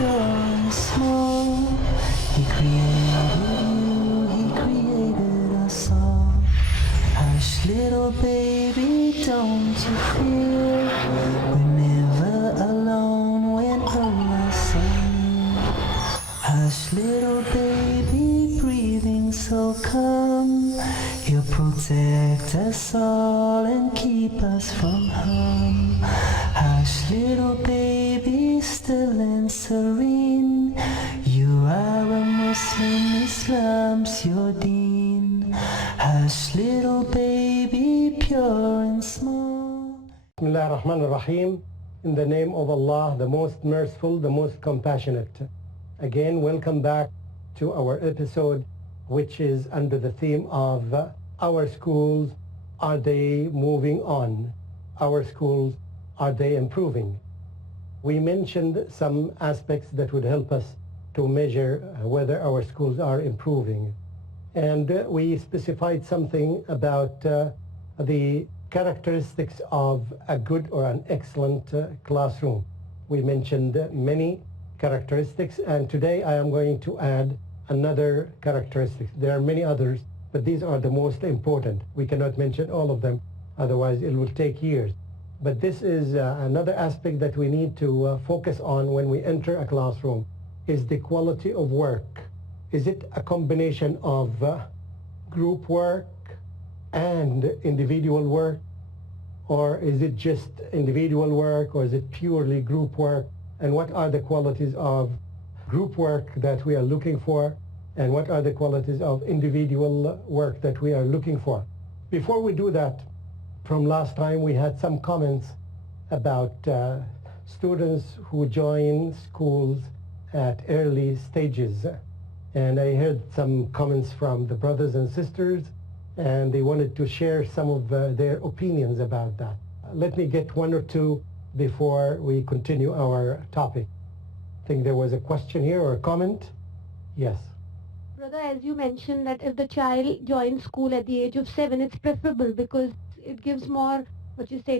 pure and small. He created you, he created us all. Hush, little baby, don't you fear. We're never alone when Allah sings. Hush, little baby, breathing so calm. He'll protect us all and keep us from harm. Hush, little baby, still and serene. You are a Muslim, Islam's your deen. Hush, little baby, pure and small. Bismillah ar-Rahman ar-Rahim. In the name of Allah, the most merciful, the most compassionate. Again, welcome back to our episode, which is under the theme of our schools, are they moving on? Our schools, are they improving? We mentioned some aspects that would help us to measure whether our schools are improving. And we specified something about the characteristics of a good or an excellent classroom. We mentioned many characteristics, and today I am going to add another characteristic. There are many others, but these are the most important. We cannot mention all of them, otherwise it will take years. But this is another aspect that we need to focus on when we enter a classroom, is the quality of work. Is it a combination of group work and individual work? Or is it just individual work, or is it purely group work? And what are the qualities of group work that we are looking for? And what are the qualities of individual work that we are looking for? Before we do that, from last time we had some comments about students who join schools at early stages. And I heard some comments from the brothers and sisters, and they wanted to share some of their opinions about that. Let me get one or two before we continue our topic. I think there was a question here or a comment. Yes. Brother, as you mentioned that if the child joins school at the age of 7, it's preferable because it gives more,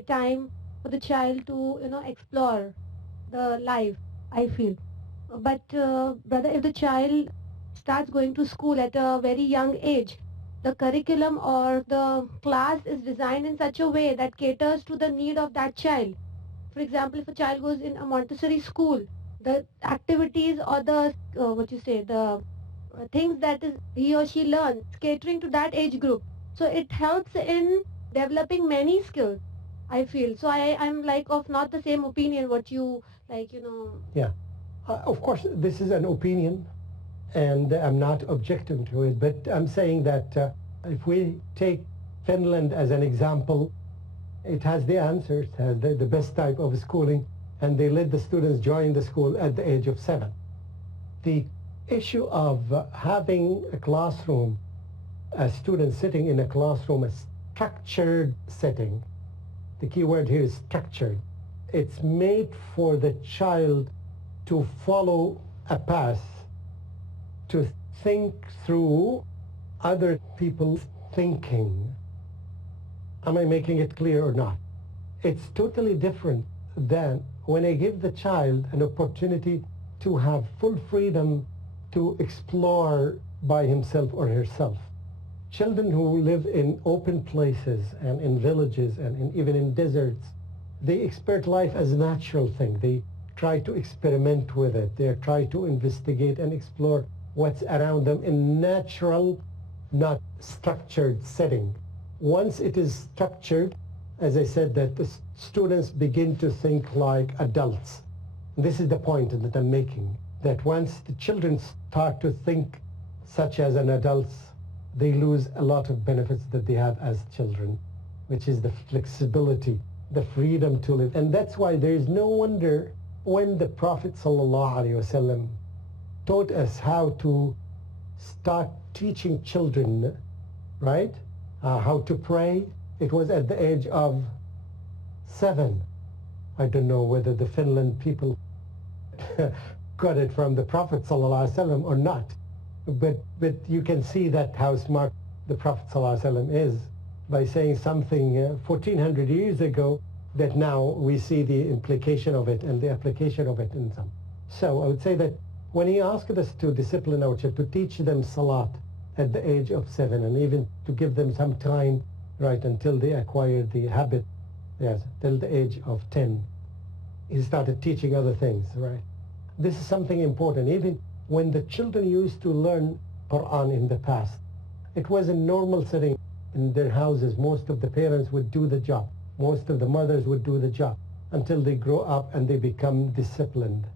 time for the child to, explore the life, I feel. But brother, if the child starts going to school at a very young age, the curriculum or the class is designed in such a way that caters to the need of that child. For example, if a child goes in a Montessori school, the activities or the the things that he or she learns catering to that age group. So it helps in developing many skills, I feel. So I'm like of not the same opinion what you Yeah. Of course, this is an opinion, and I'm not objecting to it, but I'm saying that if we take Finland as an example, it has the answers, has the best type of schooling, and they let the students join the school at the age of 7. The issue of having a classroom, a student sitting in a classroom, a structured setting, the key word here is structured. It's made for the child to follow a path, to think through other people's thinking. Am I making it clear or not? It's totally different than when I give the child an opportunity to have full freedom to explore by himself or herself. Children who live in open places and in villages and even in deserts, they expert life as a natural thing. They try to experiment with it. They try to investigate and explore what's around them in natural, not structured setting. Once it is structured, as I said, that the students begin to think like adults. This is the point that I'm making, that once the children start to think such as an adults, they lose a lot of benefits that they have as children, which is the flexibility, the freedom to live. And that's why there is no wonder when the Prophet ﷺ taught us how to start teaching children, right? How to pray. It was at the age of 7. I don't know whether the Finland people got it from the Prophet ﷺ or not. But you can see that how smart the Prophet ﷺ is by saying something 1400 years ago that now we see the implication of it and the application of it in some. So I would say that when he asked us to discipline our children, to teach them salat at the age of 7, and even to give them some time, right, until they acquire the habit, yes, till the age of 10, he started teaching other things, right? This is something important. Even when the children used to learn Quran in the past, it was a normal setting in their houses. Most of the parents would do the job. Most of the mothers would do the job until they grow up and they become disciplined.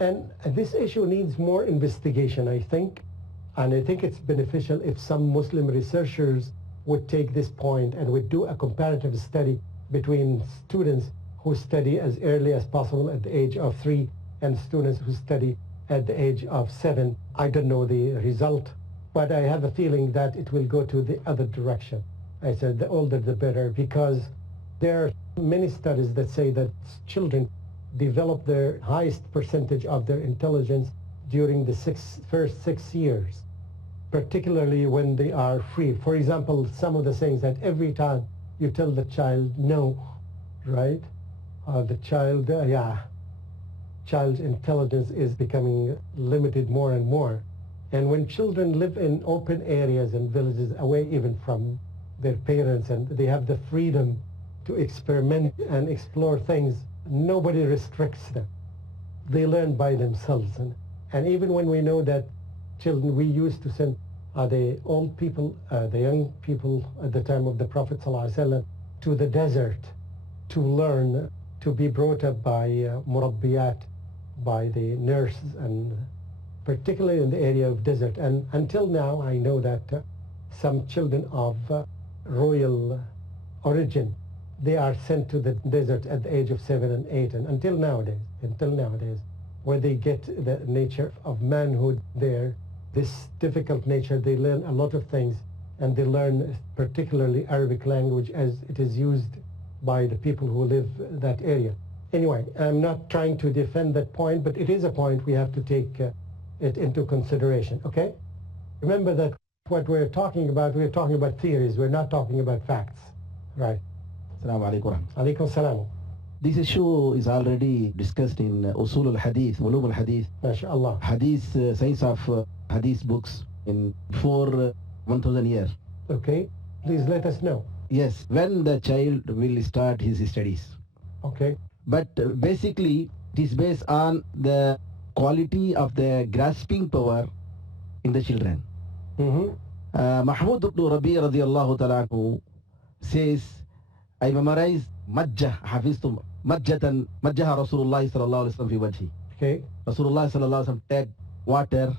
And this issue needs more investigation, I think. And I think it's beneficial if some Muslim researchers would take this point and would do a comparative study between students who study as early as possible at the age of 3 and students who study at the age of 7. I don't know the result, but I have a feeling that it will go to the other direction. I said the older the better, because there are many studies that say that children develop their highest percentage of their intelligence during the first 6 years, particularly when they are free. For example, some of the things that every time you tell the child no, right? The child's intelligence is becoming limited more and more. And when children live in open areas and villages, away even from their parents, and they have the freedom to experiment and explore things, nobody restricts them. They learn by themselves. And even when we know that children, we used to send the old people, the young people at the time of the Prophet ﷺ, to the desert to learn, to be brought up by murabbiyat, by the nurses, and particularly in the area of desert. And until now, I know that some children of royal origin, they are sent to the desert at the age of 7 and 8, and until nowadays, where they get the nature of manhood there, this difficult nature, they learn a lot of things, and they learn particularly Arabic language as it is used by the people who live that area. Anyway, I'm not trying to defend that point, but it is a point we have to take it into consideration, okay? Remember that what we're talking about theories, we're not talking about facts, right? Assalamu alaikum. Alaikum salam. This issue is already discussed in Usul al-Hadith, Ulum al-Hadith, MashaAllah. Hadith, science of Hadith books in before 1000 years. Okay, please let us know. Yes, when the child will start his studies. Okay. But basically, it is based on the quality of the grasping power in the children. Mahmud ibn Rabi radiyallahu ta'ala anhu says, I memorized Majjah, Hafiztum, Majjatan, Majjaha Rasulullah sallallahu alayhi wa sallam fi wajhi. Okay. Rasulullah sallallahu alayhi wa sallam take water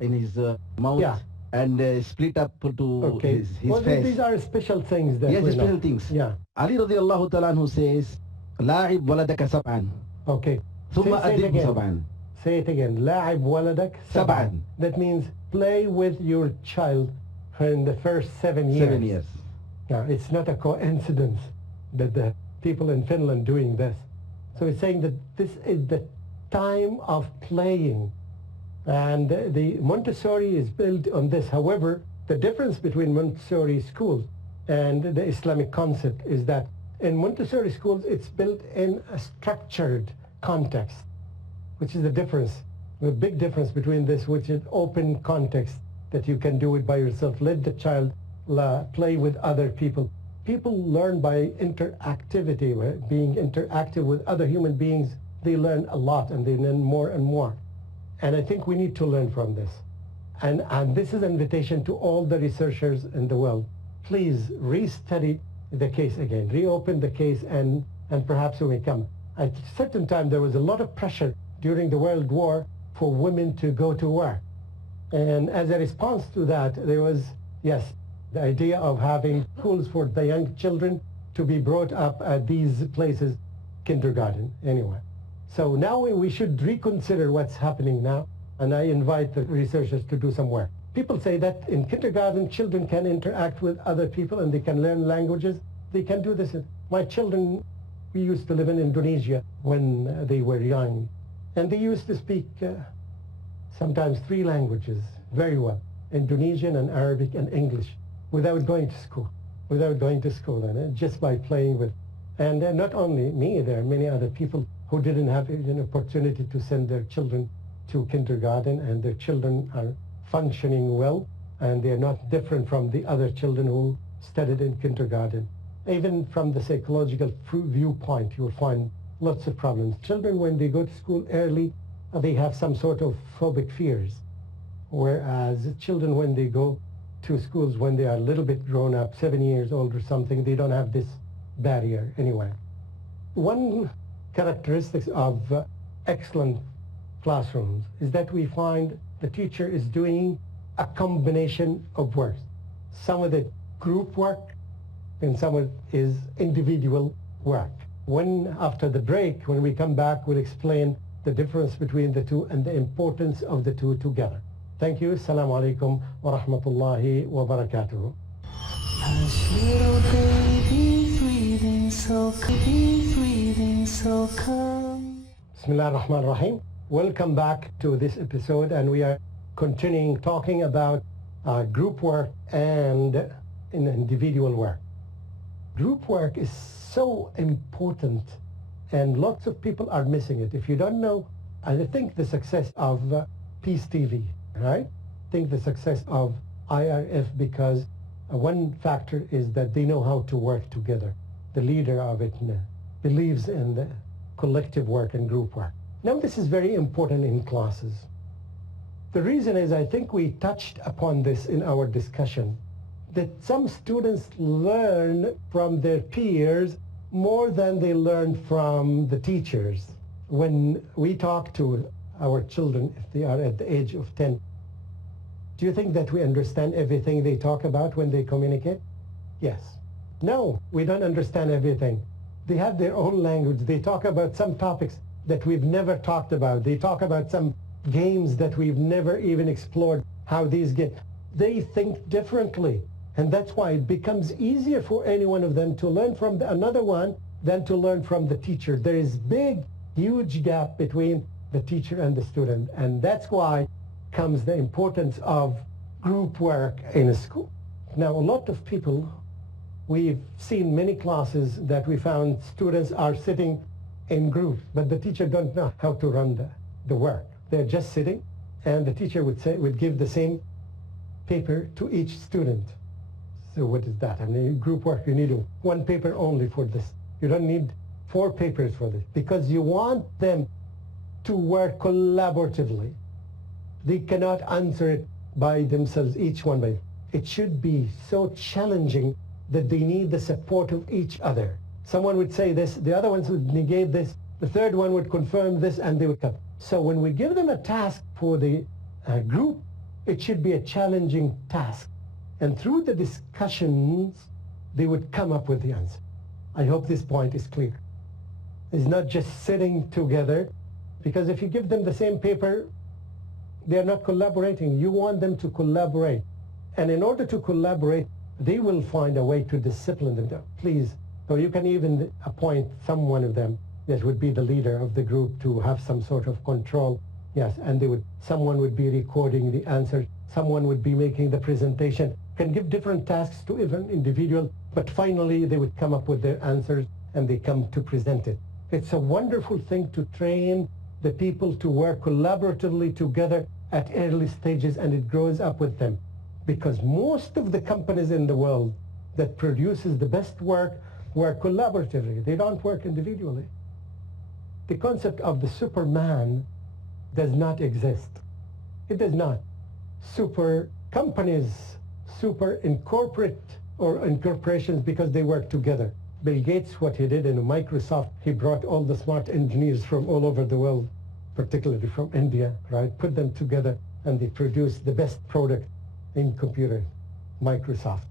in his mouth, Yeah, and split up to okay. his Well, face. these are special things that Yes, we special know. things. Yeah. Ali radiyallahu ta'ala anhu says, لاعب ولدك سبعا Okay. ثم Say it أدبه again. سبعا. Say it again. لاعب ولدك سبعا. That means play with your child in the first 7 years. 7 years. Now, it's not a coincidence that the people in Finland doing this. So it's saying that this is the time of playing. And the Montessori is built on this. However, the difference between Montessori schools and the Islamic concept is that in Montessori schools, it's built in a structured context, which is the difference, the big difference between this, which is open context, that you can do it by yourself. Let the child play with other people. People learn by interactivity, right? Being interactive with other human beings. They learn a lot, and they learn more and more. And I think we need to learn from this. And this is an invitation to all the researchers in the world. Please restudy the case again, reopen the case, and perhaps we may come. At a certain time, there was a lot of pressure during the World War for women to go to work. And as a response to that, there was, yes, the idea of having schools for the young children to be brought up at these places, kindergarten, anyway. So now we should reconsider what's happening now, and I invite the researchers to do some work. People say that in kindergarten, children can interact with other people and they can learn languages. They can do this. My children, we used to live in Indonesia when they were young, and they used to speak sometimes 3 languages very well, Indonesian and Arabic and English, without going to school, and just by playing with. And not only me, there are many other people who didn't have an opportunity to send their children to kindergarten, and their children are functioning well, and they're not different from the other children who studied in kindergarten. Even from the psychological viewpoint, you'll find lots of problems. Children, when they go to school early, they have some sort of phobic fears, whereas children, when they go to schools when they are a little bit grown up, 7 years old or something, they don't have this barrier anyway. One characteristic of excellent classrooms is that we find the teacher is doing a combination of work. Some of it group work and some of it is individual work. After the break, when we come back, we'll explain the difference between the two and the importance of the two together. Thank you. Assalamu alaikum wa rahmatullahi wa barakatuh. Hush, little baby, breathing so calm. Bismillah ar-Rahman ar-Rahim. Welcome back to this episode, and we are continuing talking about group work and individual work. Group work is so important, and lots of people are missing it. If you don't know, I think the success of Peace TV, right? I think the success of IRF, because one factor is that they know how to work together. The leader of it believes in the collective work and group work. Now, this is very important in classes. The reason is, I think we touched upon this in our discussion, that some students learn from their peers more than they learn from the teachers. When we talk to our children, if they are at the age of 10, do you think that we understand everything they talk about when they communicate? Yes. No, we don't understand everything. They have their own language. They talk about some topics that we've never talked about. They talk about some games that we've never even explored how these games. They think differently. And that's why it becomes easier for any one of them to learn from another one than to learn from the teacher. There is huge gap between the teacher and the student. And that's why comes the importance of group work in a school. Now, a lot of people, we've seen many classes that we found students are sitting in groups, but the teacher don't know how to run the work. They're just sitting, and the teacher would give the same paper to each student. So what is that? I mean, group work, you need one paper only for this. You don't need 4 papers for this, because you want them to work collaboratively. They cannot answer it by themselves, each one by. It should be so challenging that they need the support of each other. Someone would say this, the other ones would negate this, the third one would confirm this, and they would come. So when we give them a task for the group, it should be a challenging task. And through the discussions, they would come up with the answer. I hope this point is clear. It's not just sitting together, because if you give them the same paper, they're not collaborating. You want them to collaborate. And in order to collaborate, they will find a way to discipline them. Please, so you can even appoint one of them that would be the leader of the group to have some sort of control. Yes, and someone would be recording the answers. Someone would be making the presentation. Can give different tasks to even individual, but finally they would come up with their answers and they come to present it. It's a wonderful thing to train the people to work collaboratively together at early stages, and it grows up with them. Because most of the companies in the world that produces the best work collaboratively. They don't work individually. The concept of the Superman does not exist. It does not. Super companies, super incorporate or incorporations, because they work together. Bill Gates, what he did in Microsoft, he brought all the smart engineers from all over the world, particularly from India, right? Put them together and they produced the best product in computer, Microsoft,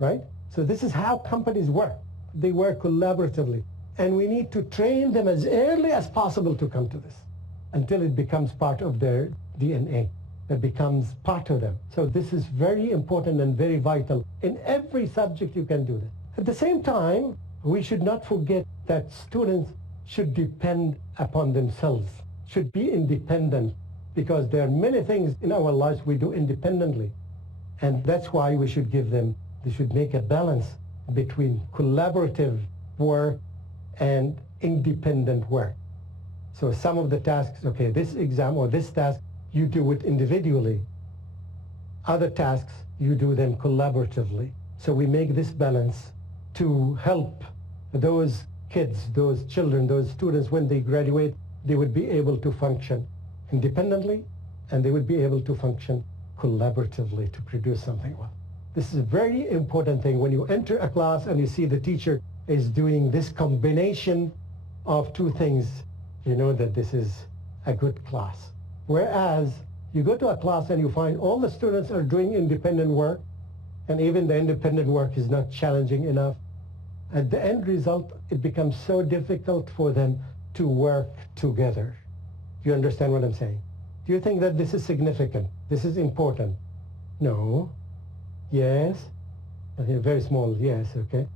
right? So this is how companies work. They work collaboratively. And we need to train them as early as possible to come to this, until it becomes part of their DNA. It becomes part of them. So this is very important and very vital. In every subject you can do this. At the same time, we should not forget that students should depend upon themselves, should be independent, because there are many things in our lives we do independently. And that's why we should they should make a balance between collaborative work and independent work. So some of the tasks, okay, this exam or this task, you do it individually. Other tasks, you do them collaboratively. So we make this balance to help those kids, those children, those students, when they graduate, they would be able to function independently and they would be able to function collaboratively to produce something well. This is a very important thing. When you enter a class and you see the teacher is doing this combination of two things, you know that this is a good class. Whereas you go to a class and you find all the students are doing independent work, and even the independent work is not challenging enough. At the end result, it becomes so difficult for them to work together. Do you understand what I'm saying? Do you think that this is significant? This is important? No. Yes? Okay, very small yes, okay.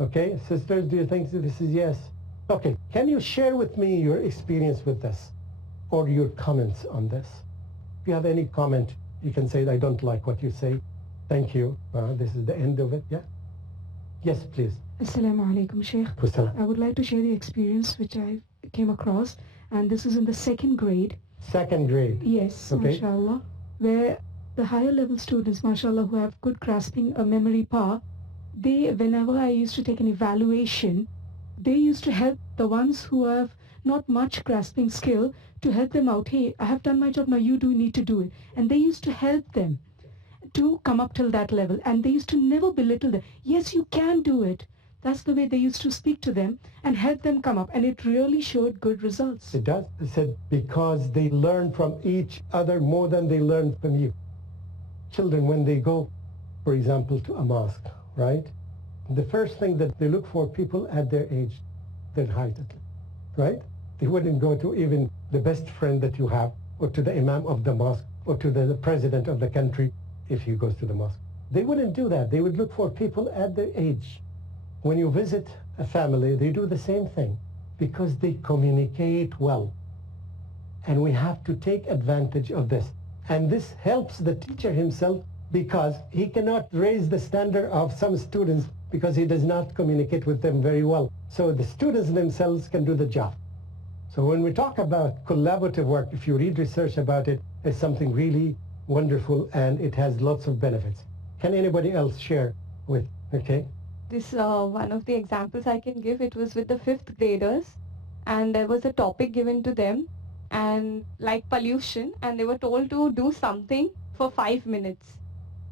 Okay, sisters, do you think this is yes? Okay, can you share with me your experience with this or your comments on this? If you have any comment, you can say, I don't like what you say. Thank you. This is the end of it, yeah? Yes, please. Assalamu alaikum, Sheikh. I would like to share the experience which I came across, and this is in the second grade. Second grade? Yes, okay. mashallah, where the higher level students, mashallah, who have good grasping memory power, they, whenever I used to take an evaluation, they used to help the ones who have not much grasping skill to help them out. Hey, I have done my job, now you do need to do it. And they used to help them to come up till that level, and they used to never belittle them. Yes, you can do it. That's the way they used to speak to them and help them come up, and it really showed good results. It does. It said because they learn from each other more than they learn from you. Children, when they go, for example, to a mosque, right? The first thing that they look for people at their age, their height, right? They wouldn't go to even the best friend that you have, or to the imam of the mosque, or to the president of the country if he goes to the mosque. They wouldn't do that. They would look for people at their age. When you visit a family, they do the same thing because they communicate well. And we have to take advantage of this. And this helps the teacher himself because he cannot raise the standard of some students because he does not communicate with them very well. So the students themselves can do the job. So when we talk about collaborative work, if you read research about it, it's something really wonderful and it has lots of benefits. Can anybody else share with, okay? This one of the examples I can give, it was with the 5th graders, and there was a topic given to them, and like pollution, and they were told to do something for 5 minutes.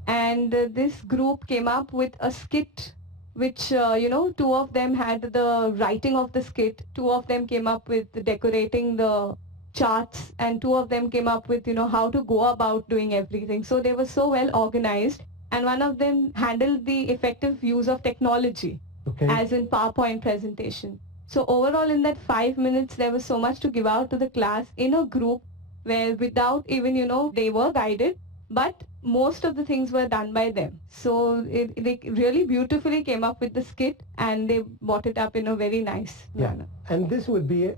And this group came up with a skit which, 2 of them had the writing of the skit, 2 of them came up with decorating the charts, and 2 of them came up with, how to go about doing everything. So they were so well organized. And one of them handled the effective use of technology, okay, as in PowerPoint presentation. So overall in that 5 minutes, there was so much to give out to the class in a group where without even, they were guided, but most of the things were done by them. So they really beautifully came up with the skit and they brought it up in a very nice manner. And this would be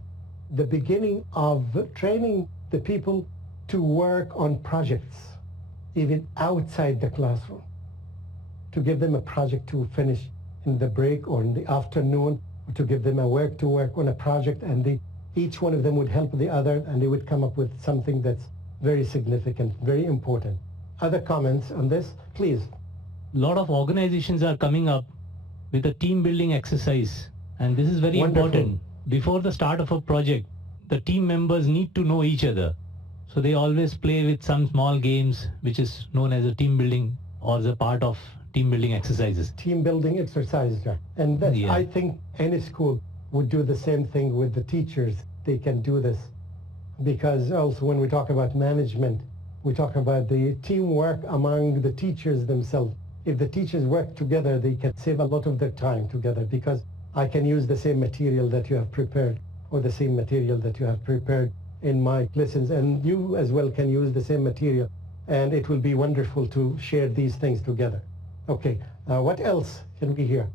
the beginning of training the people to work on projects, even outside the classroom, to give them a project to finish in the break or in the afternoon, or to give them a work to work on a project, and each one of them would help the other and they would come up with something that's very significant, very important. Other comments on this, please? A lot of organizations are coming up with a team building exercise, and this is very important. Before the start of a project, the team members need to know each other. So they always play with some small games which is known as a team building or as a part of team building exercises. Team building exercises, yeah. And that's, Yeah. I think any school would do the same thing with the teachers. They can do this. Because also when we talk about management, we talk about the teamwork among the teachers themselves. If the teachers work together, they can save a lot of their time together because I can use the same material that you have prepared or the same material that you have prepared in my lessons, and you as well can use the same material, and it will be wonderful to share these things together. Okay, what else can we hear?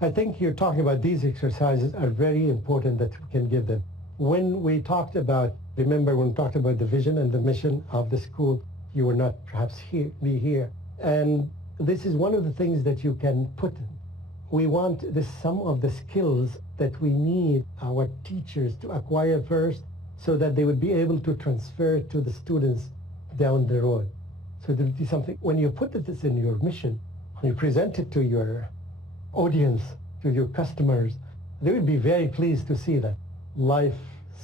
I think you're talking about these exercises are very important that we can give them. When we talked about, remember when we talked about the vision and the mission of the school, you were not perhaps here, and this is one of the things that you can put we want some of the skills that we need our teachers to acquire first so that they would be able to transfer it to the students down the road. So there would be something, when you put this in your mission, when you present it to your audience, to your customers, they would be very pleased to see that. Life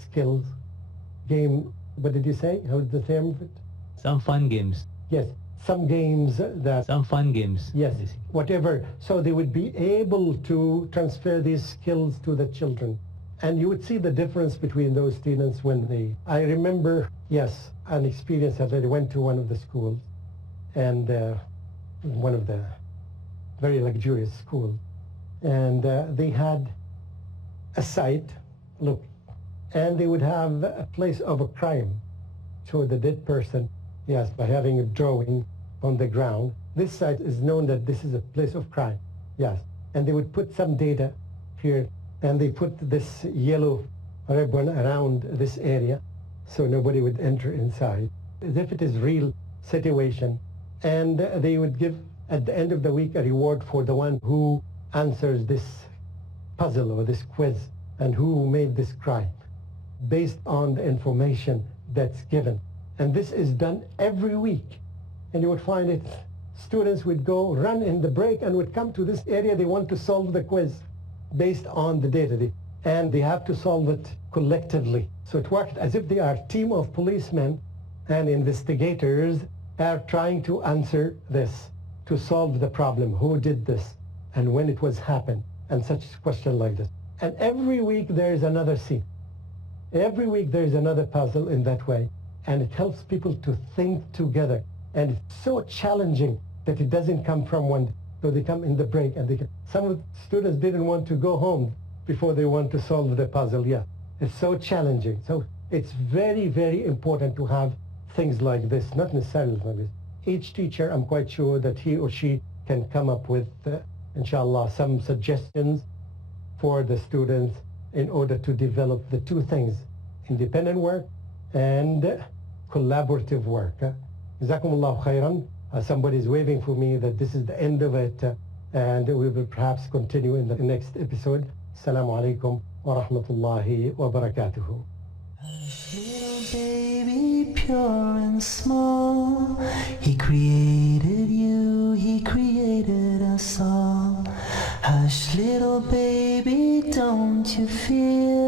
skills, game, what did you say? How is the term of it? Some fun games. Yes, some games that... Some fun games. Yes, whatever. So they would be able to transfer these skills to the children. And you would see the difference between those students when they... I remember, yes, an experience that I went to one of the schools, and one of the very luxurious schools. And they had a site, look, and they would have a place of a crime. Show the dead person, yes, by having a drawing on the ground. This site is known that this is a place of crime, yes. And they would put some data here, and they put this yellow ribbon around this area so nobody would enter inside, as if it is real situation. And they would give, at the end of the week, a reward for the one who answers this puzzle or this quiz and who made this crime based on the information that's given. And this is done every week. And you would find it, students would go run in the break and would come to this area. They want to solve the quiz based on the data. And they have to solve it collectively. So it worked as if they are a team of policemen and investigators are trying to answer this, to solve the problem. Who did this? And when it was happened? And such question like this. And every week there is another scene. Every week there is another puzzle in that way. And it helps people to think together. And it's so challenging that it doesn't come from one. So they come in the break, and some of the students didn't want to go home before they want to solve the puzzle. Yeah, it's so challenging. So it's very, very important to have things like this, not necessarily like this. Each teacher, I'm quite sure that he or she can come up with, inshallah, some suggestions for the students in order to develop the two things, independent work and collaborative work. Jazakumullahu khairan. Somebody's waving for me that this is the end of it, and we will perhaps continue in the next episode. Assalamu alaikum wa rahmatullahi wa barakatuhu. Little baby, pure and small, he created you, he created us all. Hush, little baby, don't you fear?